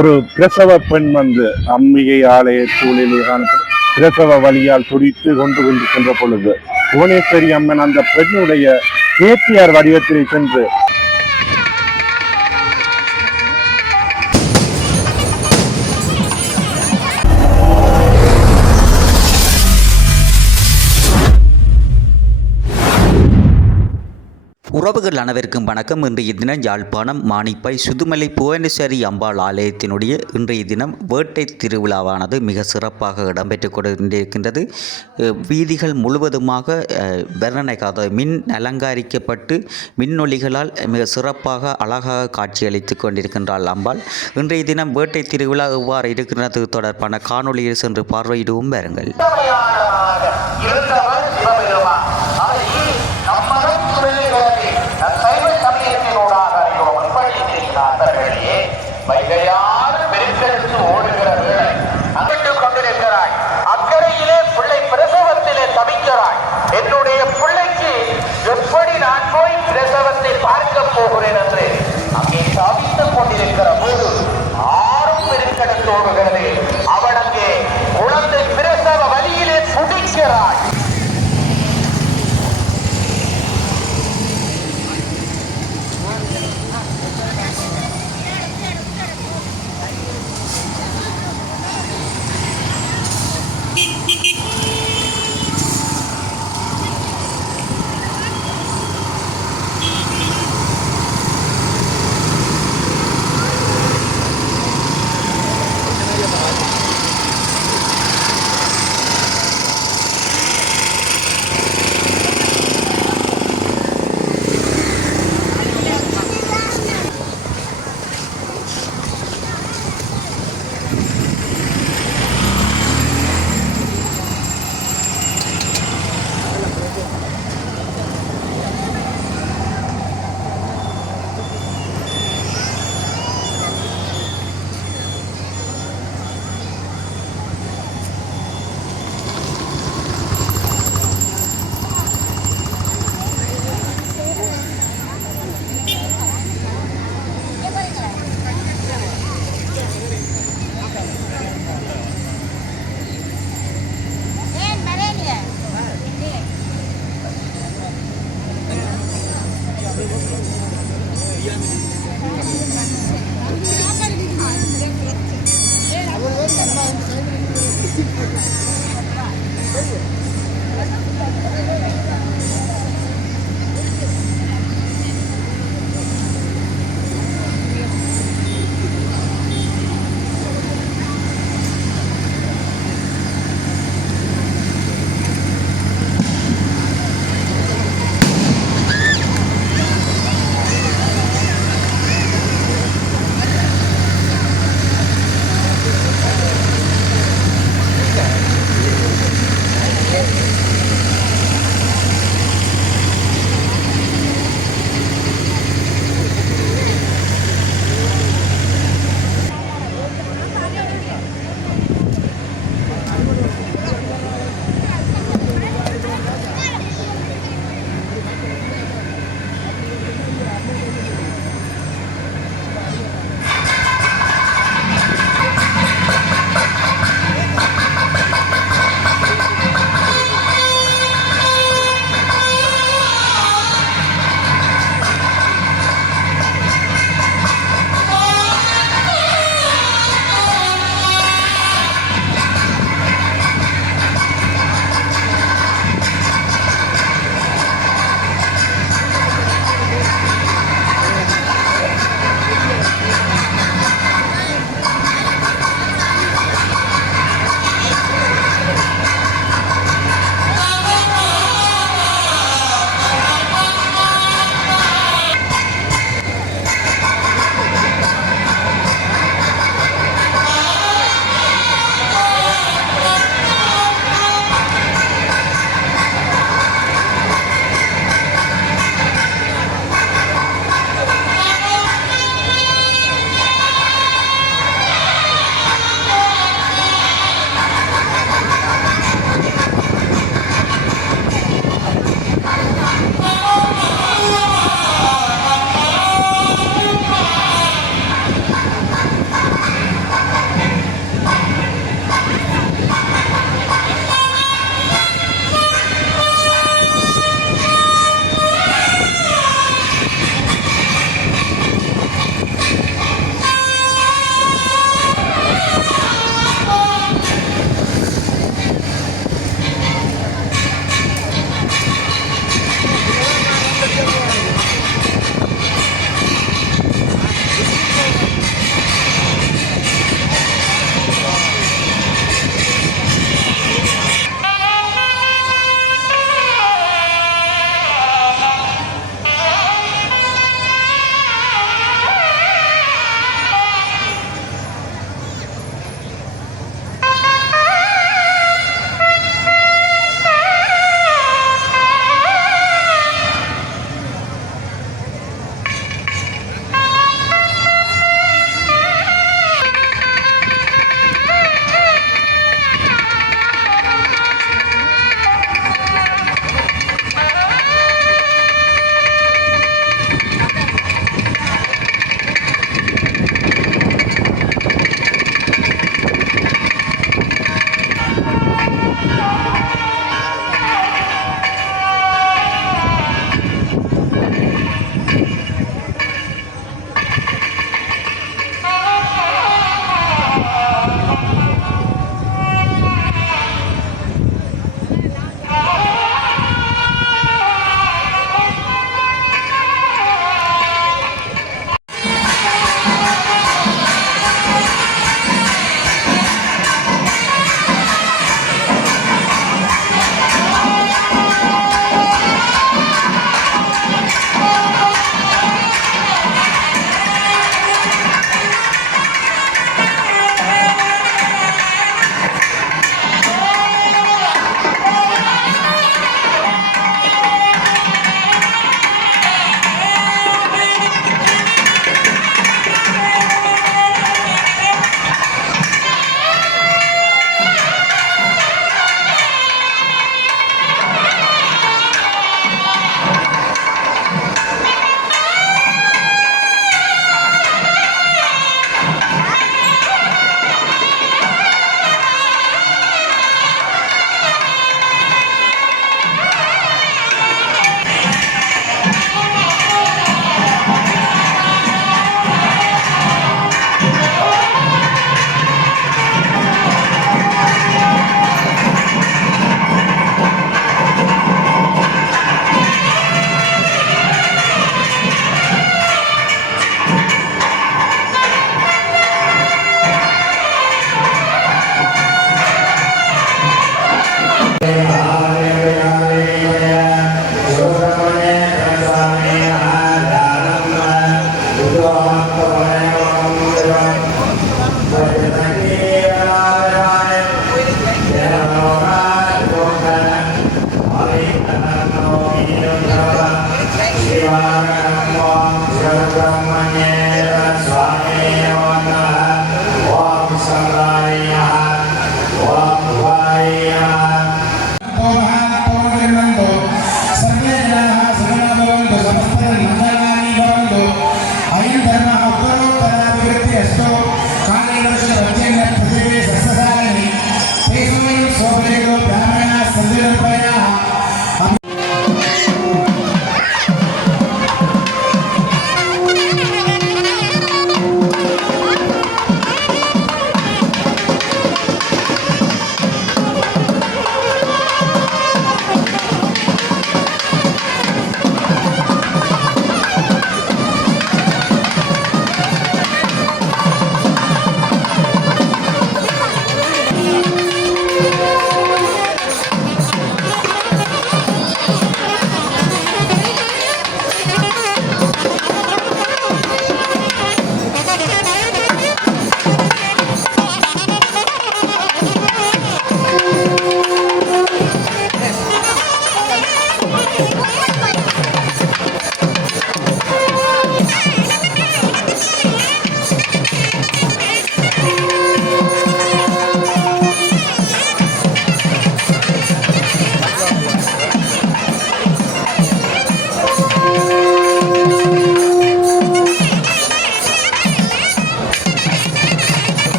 ஒரு பிரசவ பெண் அம்பிகை ஆலய சூழலில் காணப்படும் பிரசவ வழியால் துடித்து கொண்டிருக்கின்ற பொழுது புவனேஸ்வரி அம்மன் அந்த பெண்ணுடைய பேத்தியார் வடிவத்திலே சென்று உறவுகள் அனைவருக்கும் வணக்கம். இன்றைய தினம் யாழ்ப்பாணம் மானிப்பாய் சுதுமலை புவனேஸ்வரி அம்பாள் ஆலயத்தினுடைய இன்றைய தினம் வேட்டை திருவிழாவானது மிக சிறப்பாக இடம்பெற்றுக் கொண்டிருக்கின்றது. வீதிகள் முழுவதுமாக வர்ணனைக்காக மின் அலங்கரிக்கப்பட்டு மின்னொலிகளால் மிக சிறப்பாக அழகாக காட்சியளித்து கொண்டிருக்கின்றாள் அம்பாள். இன்றைய தினம் வேட்டை திருவிழா எவ்வாறு இருக்கிறது தொடர்பான காணொலியில் சென்று பார்வையிடுவோம் பாருங்கள். அக்கறையிலே பிள்ளை பிரசவத்திலே தவிக்கிறாய். என்னுடைய பிள்ளைக்கு எப்படி நான் போய் பிரசவத்தை பார்க்க போகிறேன் என்று அங்கே தவித்துக் கொண்டிருக்கிற போது ஆறும் பெருக்கெடுத்து ஓடுகிறது. அவள் அங்கே குழந்தை பிரசவ வழியிலே துடிக்கிறாள்.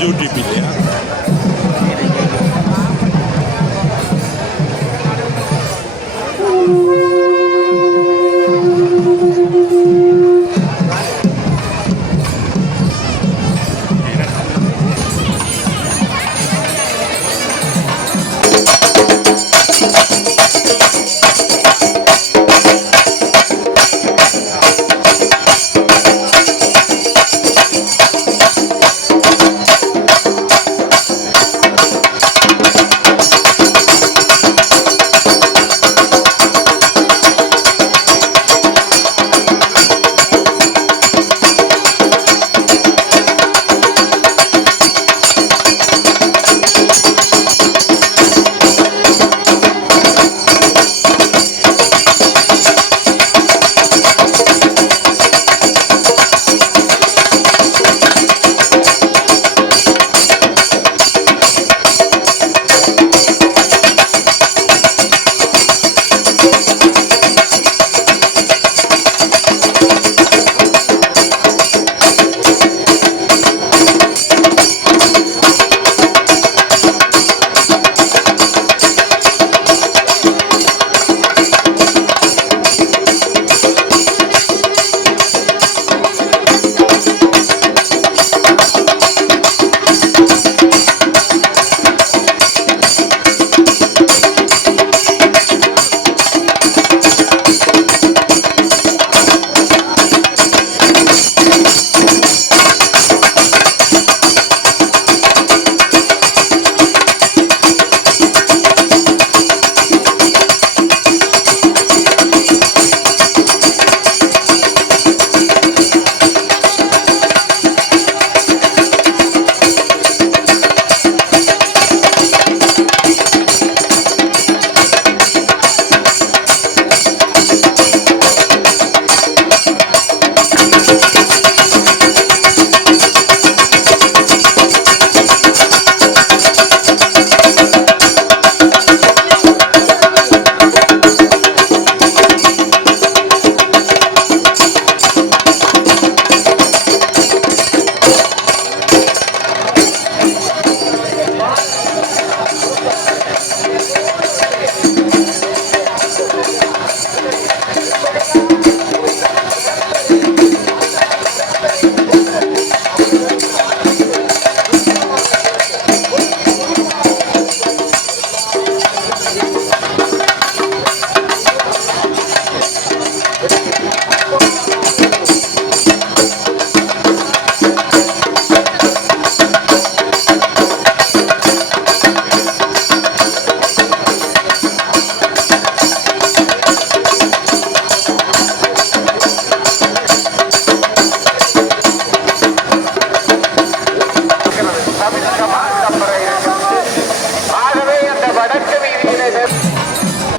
யூடியூப் இல்லையா?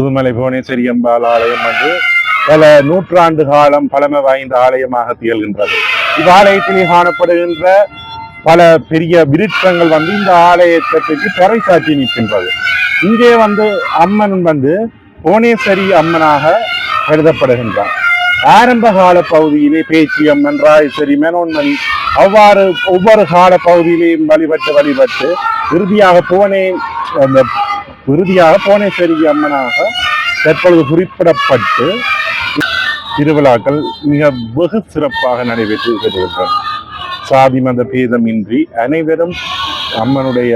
சுதுமலை புவனேஸ்வரி அம்பாள் ஆலயம் வந்து பல நூற்றாண்டு காலம் பழமை வாய்ந்த ஆலயமாக திகழ்கின்றது. இவ்வாலயத்திலே காணப்படுகின்ற பல பெரிய விருட்சங்கள் வந்து இந்த ஆலயத்தை பற்றி பறைசாற்றி நிற்கின்றது. இங்கே வந்து அம்மன் வந்து புவனேஸ்வரி அம்மனாக கருதப்படுகின்றார். ஆரம்ப கால பகுதியிலே பேச்சி அம்மன், ராயேஸ்வரி, மெனோன்மணி அவ்வாறு ஒவ்வொரு கால பகுதியிலேயும் வழிபட்டு இறுதியாக புவனேஸ்வரி அம்மனாக தற்பொழுது குறிப்பிடப்பட்டு திருவிழாக்கள் மிக வெகு சிறப்பாக நடைபெற்று வருகின்றன. சாதி மத பேதமின்றி அனைவரும் அம்மனுடைய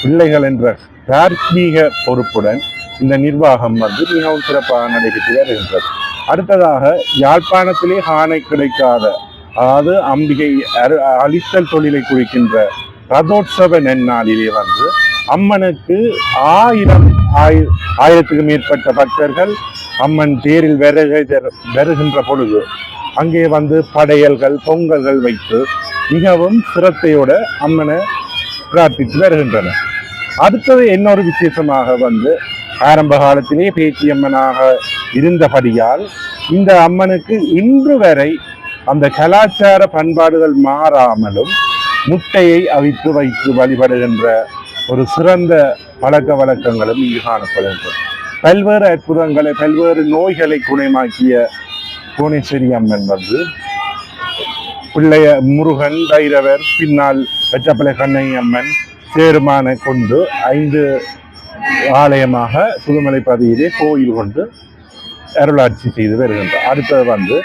பிள்ளைகள் என்ற தார்மீக பொறுப்புடன் இந்த நிர்வாகம் வந்து மிகவும் சிறப்பாக நடைபெற்று வருகின்றது. அடுத்ததாக யாழ்ப்பாணத்திலே காண கிடைக்காத, அதாவது அம்பிகை அழித்தல் தொழிலை குறிக்கின்ற ரதோற்சவ நன்னாளிலே வந்து அம்மனுக்கு ஆயிரத்துக்கு மேற்பட்ட பக்தர்கள் அம்மன் தேரில் வருகின்ற பொழுது அங்கே வந்து படையல்கள், பொங்கல்கள் வைத்து மிகவும் சிரத்தையோட அம்மனை பிரார்த்தித்து வருகின்றனர். அடுத்தது இன்னொரு விசேஷமாக வந்து ஆரம்ப காலத்திலே பேச்சி அம்மனாக இருந்தபடியால் இந்த அம்மனுக்கு இன்று வரை அந்த கலாச்சார பண்பாடுகள் மாறாமலும் முட்டையை அவித்து வைத்து வழிபடுகின்ற ஒரு சிறந்த பழக்க வழக்கங்களும் இங்கு காணப்படுகின்றன. பல்வேறு அற்புதங்களை, பல்வேறு நோய்களை குணமாக்கிய புவனேஸ்வரி அம்மன் வந்து பிள்ளைய முருகன், பைரவர், பின்னால் வெற்றப்பளை கண்ணை அம்மன், சேருமான கொண்டு 5 ஆலயமாக சுதுமலை பதியிலே கோயில் கொண்டு அருளாட்சி செய்து வருகின்றார். அடுத்தது வந்து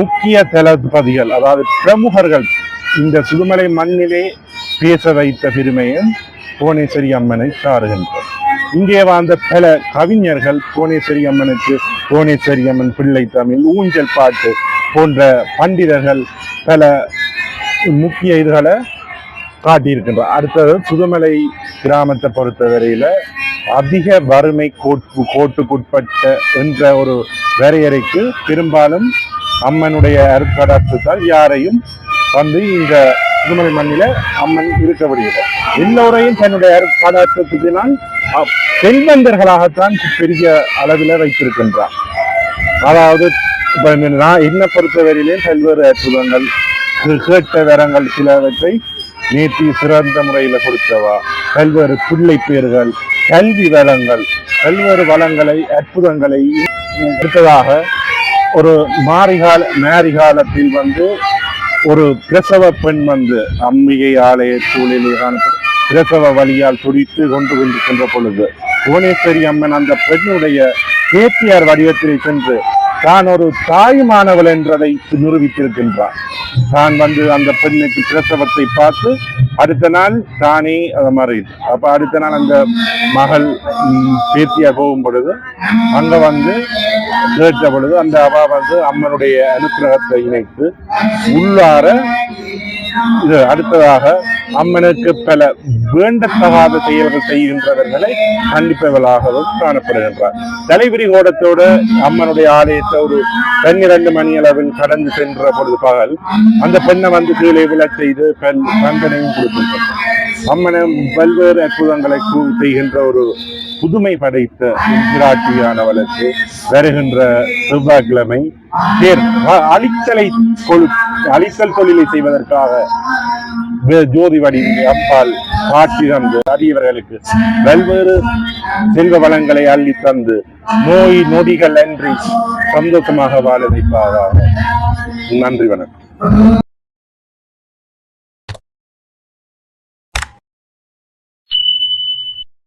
முக்கிய தளபதிகள், அதாவது பிரமுகர்கள் இந்த சுதுமலை மண்ணிலே பேச வைத்த பெருமையும் புவனேஸ்வரி அம்மனை சாருகின்றார். இங்கே வாழ்ந்த பல கவிஞர்கள் புவனேஸ்வரி அம்மனுக்கு புவனேஸ்வரி அம்மன் பிள்ளை தமிழ், ஊஞ்சல் பாட்டு போன்ற பண்டிதர்கள் பல முக்கிய இதுகளை காட்டியிருக்கின்றார். அடுத்தது சுதுமலை கிராமத்தை பொறுத்தவரையில அதிக வறுமை கோட்டுக்குட்பட்ட என்ற ஒரு வரையறைக்கு பெரும்பாலும் அம்மனுடைய அருட்கடாட்சத்தால் யாரையும் வந்து இந்த சுதுமலை மண்ணில அம்மன் இருக்க முடியல. எல்லோரையும் தன்னுடைய அருட்கடாட்சத்தினால் செல்வந்தர்களாகத்தான் பெரிய அளவில் வைத்திருக்கின்றார். அதாவது நான் என்ன பொறுத்தவரையிலே பல்வேறு அற்புதங்கள், கேட்ட வரங்கள் சிலவற்றை நேற்று சிறந்த முறையில் கொடுத்தவா, பல்வேறு பிள்ளை பேர்கள், கல்வி வளங்கள், பல்வேறு வளங்களை, அற்புதங்களை. அடுத்ததாக ஒரு மாரிகாலத்தில் வந்து ஒரு பிரசவ பெண் வந்து அம்பிகை ஆலய சூழலில் காணப்படும் பிரசவ வழியால் துடித்து கொண்டிருக்கின்ற பொழுது புவனேஸ்வரி அம்மன் அந்த பெண்ணுடைய கேத்தியார் வடிவத்திலே சென்று தான் ஒரு தாயுமானவள் என்றதை நிரூபித்திருக்கின்றார். தான் வந்து அந்த பெண்ணுக்கு பிரசவத்தை பார்த்து அடுத்த நாள் தானே அதை மறையுது. அப்ப அடுத்த நாள் அந்த மகள் பேத்தியா போகும் பொழுது அங்க வந்து கேட்ட பொழுது அந்த அவா வந்து அம்மனுடைய அனுக்கிரகத்தை இணைத்து உள்ளார இது அடுத்ததாக அம்மனுக்கு பல வேண்டத்தகாத செயல்கள் செய்கின்றவர்களை கண்டிப்பவர்களாகவும் காணப்படுகின்றார். தலைவிரி கோடத்தோடு அம்மனுடைய ஆலயத்தை ஒரு 12 மணி அளவில் கடந்து சென்ற பொழுது பகல் அந்த பெண்ணை வந்து கீழே விழச் செய்து தண்டனையும் கொடுக்கின்றார். அம்மனை பல்வேறு அற்புதங்களை செய்கின்ற ஒரு புதுமை படைத்த விராட்டியானவளுக்கு வருகின்ற செவ்வாய்க்கிழமை அழித்தல் தொழிலை செய்வதற்காக ஜோதி வடி அம்பாள் காட்சி தந்து அடியவர்களுக்கு பல்வேறு செல்வ வளங்களை அள்ளி தந்து நோய் நொடிகள் அன்றி சந்தோஷமாக வாழ வைப்பாக. நன்றி, வணக்கம்.